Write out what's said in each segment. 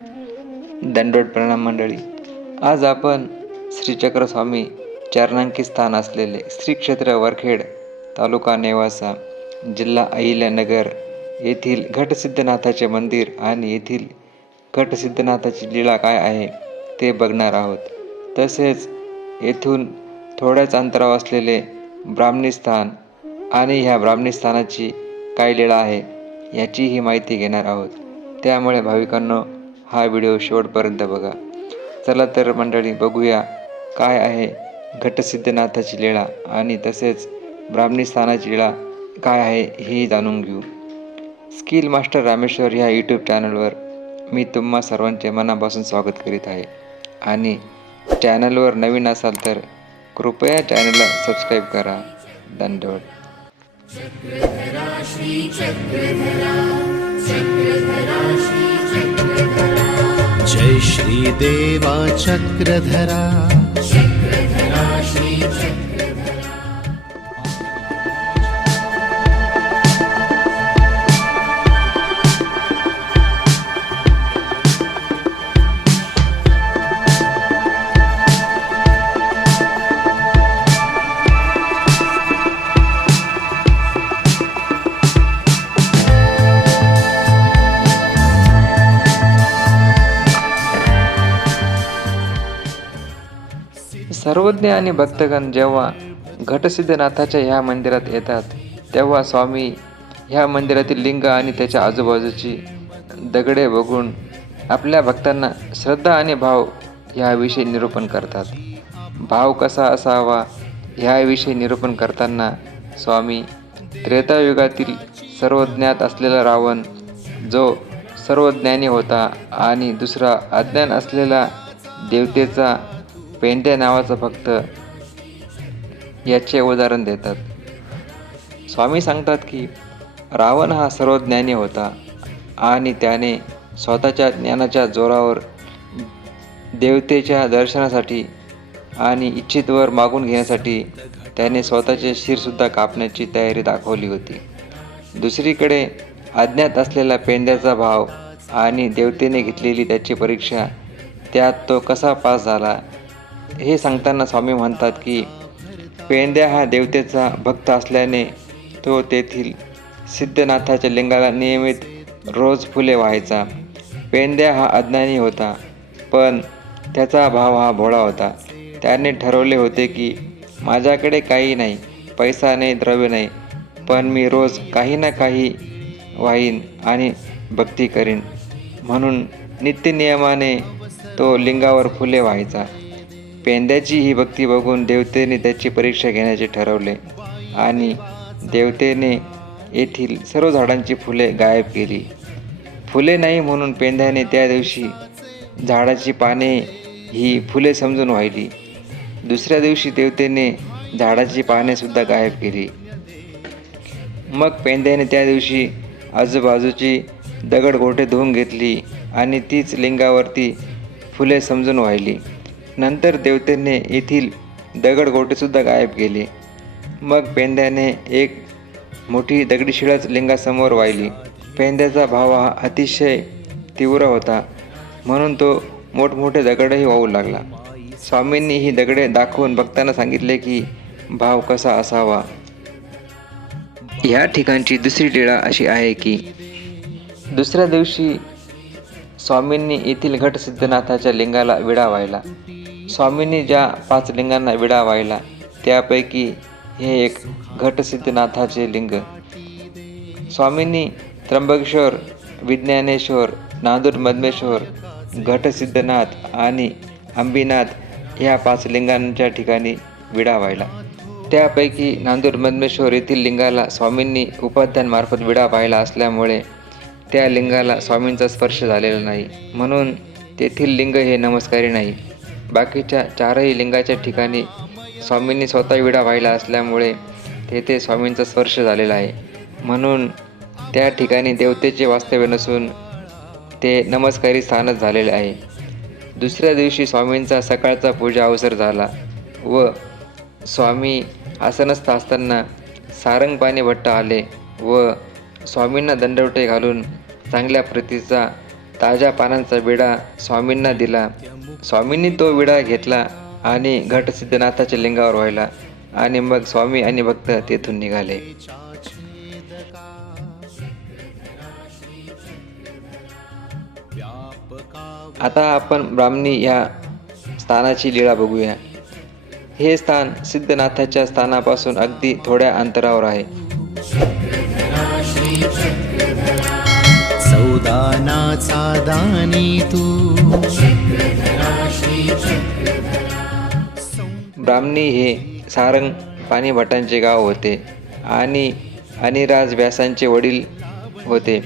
दंडोत प्रणाम मंडळी. आज आपण श्रीचक्र स्वामी चरणांकित स्थान असलेले श्री क्षेत्र वरखेड, तालुका नेवासा, जिल्हा अहिल्यानगर येथील घटसिद्धनाथाचे मंदिर आणि येथील घटसिद्धनाथाची लीला काय आहे ते बघणार आहोत. तसेच येथून थोड्याच अंतरावर असलेले ब्राह्मणी स्थान आणि ह्या ब्राह्मणी स्थानाची काय लीला आहे याचीही माहिती घेणार आहोत. त्यामुळे भाविकांनो, हा व्हिडिओ शेवटपर्यंत बघा. चला तर मंडळी, बघूया काय आहे घटसिद्धनाथाची लीला आणि तसेच ब्राह्मणी स्थानाची लीला काय आहे हे जाणून घेऊ. स्किल मास्टर रामेश्वर ह्या यूट्यूब चॅनलवर मी तुम्हा सर्वांचे मनापासून स्वागत करीत आहे. आणि चॅनलवर नवीन असाल तर कृपया चॅनलला सबस्क्राईब करा. धन्यवाद. चक्रधरा श्री चक्रधरा, चक्रधरा श्री चक्रधरा, जय श्री देवा चक्रधरा, चक्रधरा श्री चक्रधरा. सर्वज्ञ आणि भक्तगण जेव्हा घटसिद्धनाथाच्या ह्या मंदिरात येतात तेव्हा स्वामी ह्या मंदिरातील लिंग आणि त्याच्या आजूबाजूची दगडे बघून आपल्या भक्तांना श्रद्धा आणि भाव ह्याविषयी निरूपण करतात. भाव कसा असावा ह्याविषयी निरूपण करताना स्वामी त्रेतायुगातील सर्वज्ञात असलेला रावण, जो सर्वज्ञानी होता, आणि दुसरा अज्ञान असलेला देवतेचा पेंड्या नावाचा भक्त याचे उदाहरण देतात. स्वामी सांगतात की रावण हा सर्वज्ञानी होता आणि त्याने स्वतःच्या ज्ञानाच्या जोरावर देवतेच्या दर्शनासाठी आणि इच्छित वर मागून घेण्यासाठी त्याने स्वतःचे शिरसुद्धा कापण्याची तयारी दाखवली होती. दुसरीकडे अज्ञात असलेला पेंड्याचा भाव आणि देवतेने घेतलेली त्याची परीक्षा, त्यात तो कसा पास झाला हे सांगताना स्वामी म्हणतात की पेंड्या हा देवतेचा भक्त असल्याने तो तेथील सिद्धनाथाच्या लिंगाला नियमित रोज फुले व्हायचा. पेंड्या हा अज्ञानी होता, पण त्याचा भाव हा भोळा होता. त्याने ठरवले होते की माझ्याकडे काही नाही, पैसा नाही, द्रव्य नाही, पण मी रोज काही ना काही वाहीन आणि भक्ती करीन. म्हणून नित्यनियमाने तो लिंगावर फुले व्हायचा. पेंड्याची ही भक्ती बघून देवतेने त्याची परीक्षा घेण्याचे ठरवले आणि देवतेने येथील सर्व झाडांची फुले गायब केली. फुले नाही म्हणून पेंड्याने त्या दिवशी झाडाची पाने ही फुले समजून वाहिली. दुसऱ्या दिवशी देवतेने झाडाची पाने सुद्धा गायब केली. मग पेंड्याने त्या दिवशी आजूबाजूची दगडगोटे धुवून घेतली आणि तीच लिंगावरती फुले समजून वाहिली. नंतर देवतेने येथील दगडगोटेसुद्धा गायब केले. मग पेंड्याने एक मोठी दगडी शिळाच लिंगासमोर वाहिली. पेंड्याचा भाव हा अतिशय तीव्र होता, म्हणून तो मोठमोठे दगडही वाहू लागला. स्वामींनी ही दगडे दाखवून भक्तांना सांगितले की भाव कसा असावा. ह्या ठिकाणची दुसरी लीळा अशी आहे की दुसऱ्या दिवशी स्वामींनी येथील घटसिद्धनाथाच्या लिंगाला विडा वाहिला. स्वामींनी ज्या 5 लिंगांना विडा वाहिला त्यापैकी हे एक घटसिद्धनाथाचे लिंग. स्वामींनी त्र्यंबकेश्वर, विज्ञानेश्वर, नांदूर मधमेश्वर, घटसिद्धनाथ आणि अंबिनाथ ह्या 5 लिंगांच्या ठिकाणी विडा वाहिला. त्यापैकी नांदूर मधमेश्वर येथील लिंगाला स्वामींनी उपाध्यायांमार्फत विडा वाहिला असल्यामुळे त्या लिंगाला स्वामींचा स्पर्श झालेला नाही, म्हणून तेथील लिंग हे नमस्कारी नाही. बाकीच्या 4ही लिंगाच्या ठिकाणी स्वामींनी स्वतः विडा वाहिला असल्यामुळे तेथे स्वामींचा स्पर्श झालेला आहे, म्हणून त्या ठिकाणी देवतेचे वास्तव्य नसून ते नमस्कारी स्थानच झालेले आहे. दुसऱ्या दिवशी स्वामींचा सकाळचा पूजा अवसर झाला व स्वामी आसनस्थ असताना सारंगपाणी भट्ट आले व स्वामींना दंडवटे घालून चांगल्या प्रतीचा ताज्या पानांचा विडा स्वामींना दिला. स्वामींनी तो विडा घेतला आणि घट सिद्धनाथाच्या लिंगावर व्हायला आणि मग स्वामी आणि भक्त तेथून निघाले. आता आपण ब्राह्मणी या स्थानाची लीळा बघूया. हे स्थान सिद्धनाथाच्या स्थानापासून अगदी थोड्या अंतरावर आहे. सौदानाचा दानी तू ब्राह्मणी हे सारंग पाणी भटांचे गाव होते आणि अनिराज व्यासांचे वडील होते.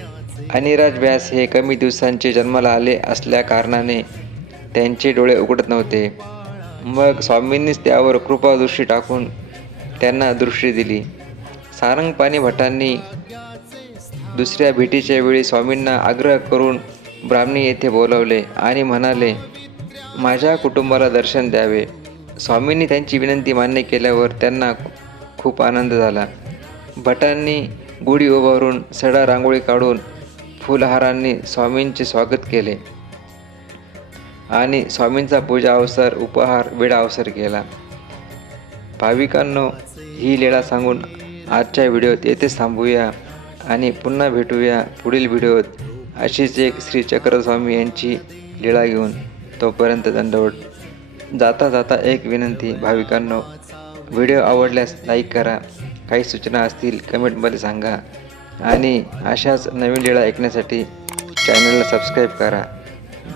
अनिराज व्यास हे कमी दिवसांचे जन्माला आले असल्या कारणाने त्यांचे डोळे उघडत नव्हते. मग स्वामींनीच त्यावर कृपादृष्टी टाकून त्यांना दृष्टी दिली. सारंग पाणी भटांनी दुसऱ्या भेटीच्या वेळी स्वामींना आग्रह करून ब्राह्मणी येथे बोलवले आणि म्हणाले, माझ्या कुटुंबाला दर्शन द्यावे. स्वामींनी त्यांची विनंती मान्य केल्यावर त्यांना खूप आनंद झाला. भटांनी गुढी उभारून सडा रांगोळी काढून फुलहारांनी स्वामींचे स्वागत केले आणि स्वामींचा पूजा अवसर उपहार वेळा अवसर केला. भाविकांनो, ही लीळा सांगून आजच्या व्हिडिओत येथेच थांबूया आणि पुन्हा भेटूया पुढील व्हिडिओत अशीच एक श्री चक्रस्वामी यांची लीळा घेऊन. तोपर्यंत दंडवत. जाता जाता एक विनंती भाविकांनो, व्हिडिओ आवडल्यास लाईक करा, काही सूचना असतील कमेंटमध्ये सांगा आणि अशाच नवीन लीळा ऐकण्यासाठी चॅनलला सबस्क्राईब करा.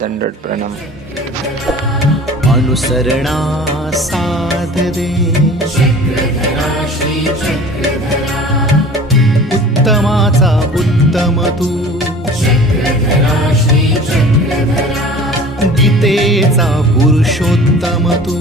दंडवत प्रणाम. अनुसरणा साधदे उत्तमाचा उत्तम तू गीतेचा पुरुषोत्तम तू